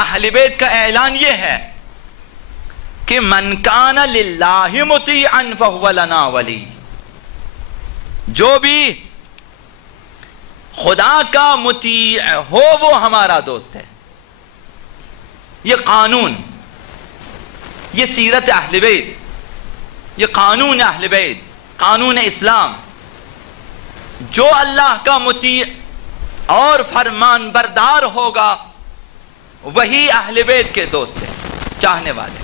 अहले बैत का ऐलान ये है कि मन काना लिल्लाहि मुतीअन फहुव लना वली, जो भी खुदा का मुती हो वो हमारा दोस्त है। ये कानून, ये सीरत अहले बैत, ये कानून अहले बैत, कानून इस्लाम। जो अल्लाह का मुती और फरमान बरदार होगा वही अहले बैत के दोस्त हैं, चाहने वाले,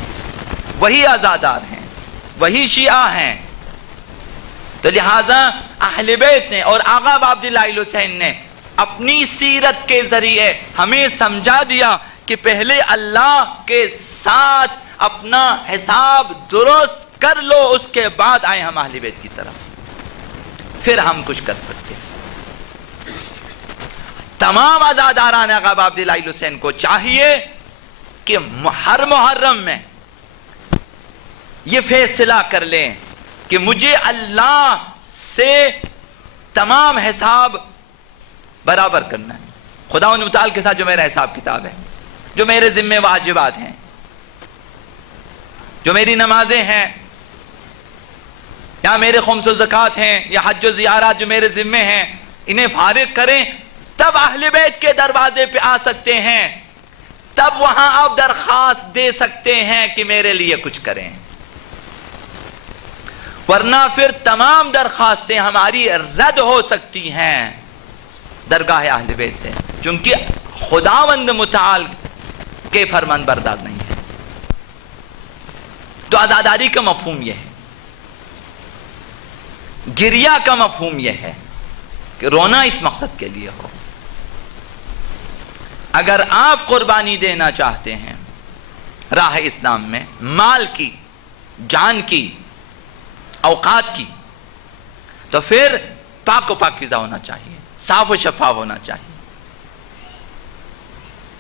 वही आज़ादार हैं, वही शिया हैं। तो लिहाजा अहले बैत ने और आगा अब्दुल्लाह हुसैन ने अपनी सीरत के जरिए हमें समझा दिया कि पहले अल्लाह के साथ अपना हिसाब दुरुस्त कर लो, उसके बाद आए हम अहले बैत की तरफ, फिर हम कुछ कर सकते हैं। तमाम आज़ादारान आगा अब्दुल्लाह हुसैन को चाहिए कि हर मुहर्रम में ये फैसला कर लें कि मुझे अल्लाह से तमाम हिसाब बराबर करना है। खुदा मुताल के साथ जो मेरा हिसाब किताब है, जो मेरे जिम्मे वाजिबात हैं, जो मेरी नमाजें हैं, या मेरे खुम्स ज़कात हैं, या हज ज़ियारत जो मेरे जिम्मे हैं, इन्हें फारिग करें, तब अहले बैत के दरवाजे पे आ सकते हैं, तब वहां आप दरख्वास्त दे सकते हैं कि मेरे लिए कुछ करें। वरना फिर तमाम दरख्वास्तें हमारी रद्द हो सकती हैं दरगाह अहले बैत से, क्योंकि खुदावंद मुताल के फरमान बरदार नहीं है। तो आज़ादारी का मफहूम यह है, गिरिया का मफहूम यह है कि रोना इस मकसद के लिए हो। अगर आप कुर्बानी देना चाहते हैं राह इस्लाम में, माल की, जान की, औकात की, तो फिर पाक व पाकीज़ा होना चाहिए, साफ व शफाफ होना चाहिए।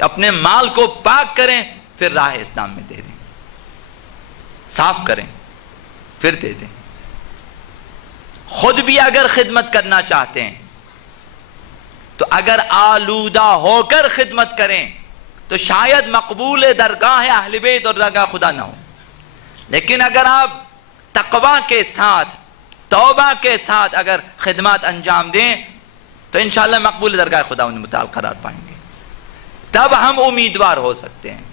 अपने माल को पाक करें, फिर राह इस्लाम में दे दें, साफ करें, फिर दे दें। खुद भी अगर खिदमत करना चाहते हैं तो अगर आलूदा होकर खिदमत करें तो शायद मकबूल दरगाह अहले बैत और दरगाह खुदा ना हो, लेकिन अगर आप तकवा के साथ, तौबा के साथ अगर खिदमत अंजाम दें तो इंशाअल्लाह मकबूल दरगाह खुदा मुताल करार पाएंगे, तब हम उम्मीदवार हो सकते हैं।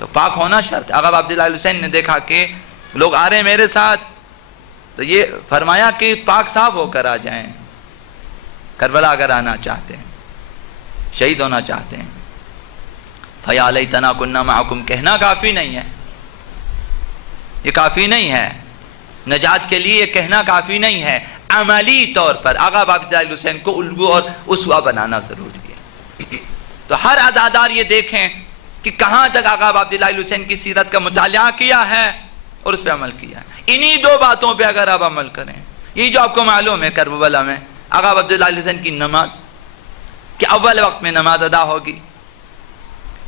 तो पाक होना शर्त। आगा अब्दुल्लाह हुसैन ने देखा कि लोग आ रहे हैं मेरे साथ, तो ये फरमाया कि पाक साफ होकर आ जाएं। करबला अगर आना चाहते हैं, शहीद होना चाहते हैं, फया लैतना कुन्ना माकुम कहना काफ़ी नहीं है, ये काफ़ी नहीं है, नजात के लिए ये कहना काफ़ी नहीं है। अमली तौर पर आगा अब्दुल्लाह हुसैन को उल्गू और उसवा बनाना ज़रूरी है। तो हर आज़ादार ये देखें कि कहाँ तक आगा अब्दुल्लाह हुसैन की सीरत का मुतालिया किया है और उस पर अमल किया है। इन्हीं दो बातों पे अगर आप अमल करें, ये जो आपको मालूम है करबला में आगा अब्दुल्लाह हुसैन की नमाज कि अव्वल वक्त में नमाज अदा होगी,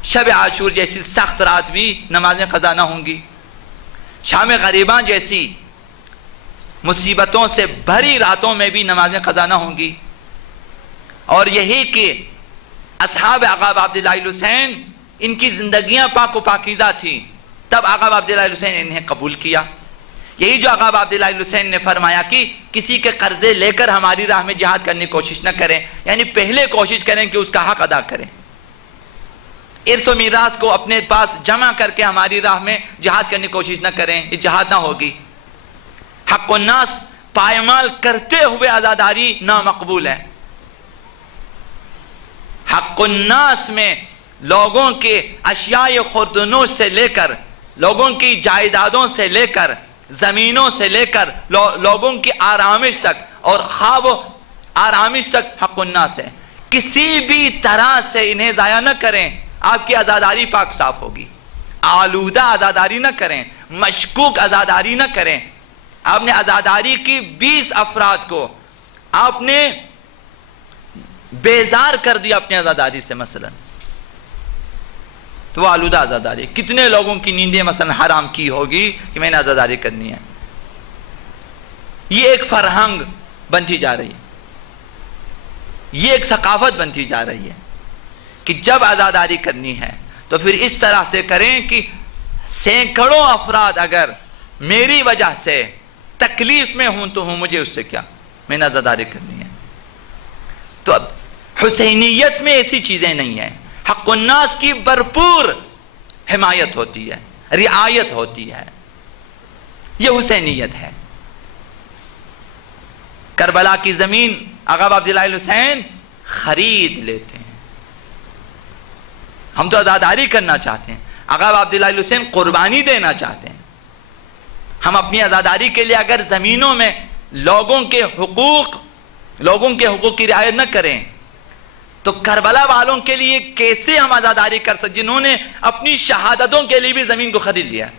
शब आशूर जैसी सख्त रात भी नमाजें क़ज़ा ना होंगी, शाम गरीबां जैसी मुसीबतों से भरी रातों में भी नमाजें क़ज़ा ना होंगी, और यही कि असहाब आगा अब्दुल्लाह हुसैन इनकी ज़िंदगियाँ पाक व पाकीज़ा थी, तब आगा अब्दुल्लाह हुसैन ने इन्हें कबूल किया। यही जो आगा अब्दुल्लाह हुसैन ने फरमाया कि किसी के कर्जे लेकर हमारी राह में जिहाद करने की कोशिश न करें, यानी पहले कोशिश करें कि उसका हक अदा करें। इर्स व मीरास को अपने पास जमा करके हमारी राह में जिहाद करने की कोशिश न करें, ये जिहाद ना होगी। हक़ नास पायमाल करते हुए आज़ादारी नामकबूल है। हक़ नास में लोगों के अशियाए खुर्दनों से लेकर, लोगों की जायदादों से लेकर, ज़मीनों से लेकर लोगों की आरामिश तक और ख्वाब आरामिश तक हक़ नास है। किसी भी तरह से इन्हें ज़ाया न करें, आपकी आज़ादारी पाक साफ होगी। आलूदा आज़ादारी न करें, मशकूक आज़ादारी न करें। आपने आज़ादारी की 20 अफराद को आपने बेजार कर दिया अपनी आज़ादारी से मसलन, तो वो आलूदा आज़ादारी। कितने लोगों की नींदें मसलन हराम की होगी कि मैंने आज़ादारी करनी है। ये एक फरहंग बनती जा रही है, ये एक सकाफत बनती जा रही है कि जब आज़ादारी करनी है तो फिर इस तरह से करें कि सैकड़ों अफराद अगर मेरी वजह से तकलीफ में हूं तो हूं, मुझे उससे क्या, मैंने आज़ादारी करनी है। तो अब हुसैनियत में ऐसी चीज़ें नहीं हैं। हक़्क़ुन्नास की भरपूर हिमायत होती है, रिआयत होती है, यह हुसैनियत है। करबला की ज़मीन आगा अब्दुल्लाह हुसैन खरीद लेते हैं। हम तो आज़ादारी करना चाहते हैं, आगा अब्दुल्लाह हुसैन कुर्बानी देना चाहते हैं। हम अपनी आज़ादारी के लिए अगर ज़मीनों में लोगों के हुकूक की रियायत न करें तो करबला वालों के लिए कैसे हम आज़ादारी कर सकते, जिन्होंने अपनी शहादतों के लिए भी ज़मीन को खरीद लिया,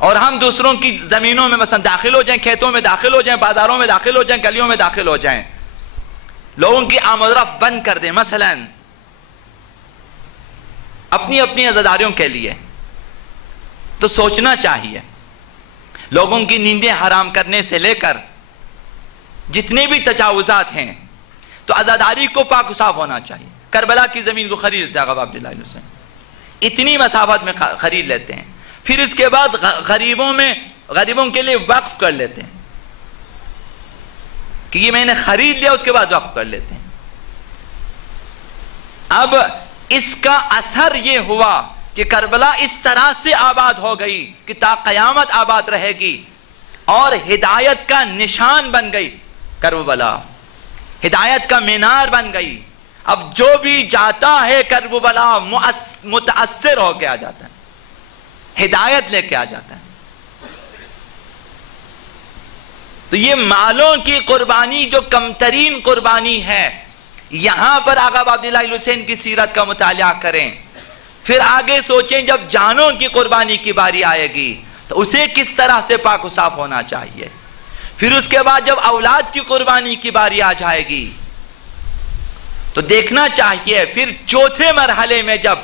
और हम दूसरों की ज़मीनों में मसलन दाखिल हो जाएं, खेतों में दाखिल हो जाएं, बाज़ारों में दाखिल हो जाएं, गलियों में दाखिल हो जाएं, लोगों की आमद-ओ-रफ्त बंद कर दें मसलन अपनी अपनी आज़ादारियों के लिए। तो सोचना चाहिए, लोगों की नींदें हराम करने से लेकर जितने भी तजावुज़ात हैं, तो आज़ादारी को पाक साफ होना चाहिए। करबला की ज़मीन को खरीद लेते हैं आगा अब्दुल्लाह हुसैन, इतनी मसाफत में खरीद लेते हैं, फिर इसके बाद गरीबों के लिए वक्फ कर लेते हैं कि ये मैंने खरीद लिया, उसके बाद वक्फ कर लेते हैं। अब इसका असर ये हुआ कि करबला इस तरह से आबाद हो गई कि ता क़यामत आबाद रहेगी और हिदायत का निशान बन गई। करबला हिदायत का मीनार बन गई। अब जो भी जाता है करबला मुतअस्सिर होकर आ जाता है, हिदायत लेके आ जाता है। तो ये मालों की कुर्बानी जो कमतरीन कुर्बानी है, यहां पर आगा अब्दुल्लाह हुसैन की सीरत का मुतालिया करें, फिर आगे सोचें जब जानों की कुर्बानी की बारी आएगी तो उसे किस तरह से पाक साफ होना चाहिए। फिर उसके बाद जब औलाद की कुर्बानी की बारी आ जाएगी तो देखना चाहिए, फिर चौथे मरहले में जब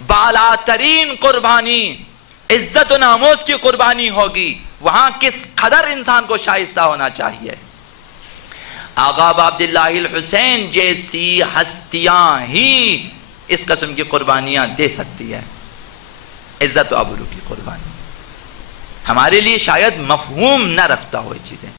बालातरीन कुर्बानी इज्जत और नामोस की कुर्बानी होगी, वहां किस कदर इंसान को शाइस्ता होना चाहिए। आगा अब्दुल्लाह हुसैन जैसी हस्तियां ही इस किस्म की कुर्बानियां दे सकती है। इज्जत और आबरू की कुर्बानी हमारे लिए शायद मफहूम न रखता हो ये चीजें।